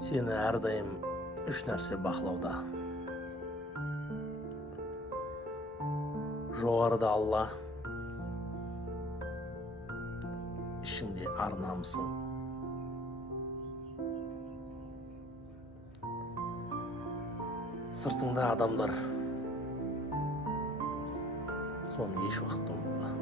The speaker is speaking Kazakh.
Seni әрдайым үш нәрсе бақылауда. Жоғарыда Алла, ішіңде ар намысың. Сыртыңда адамдар. Соны еш уақытта ұмытпа.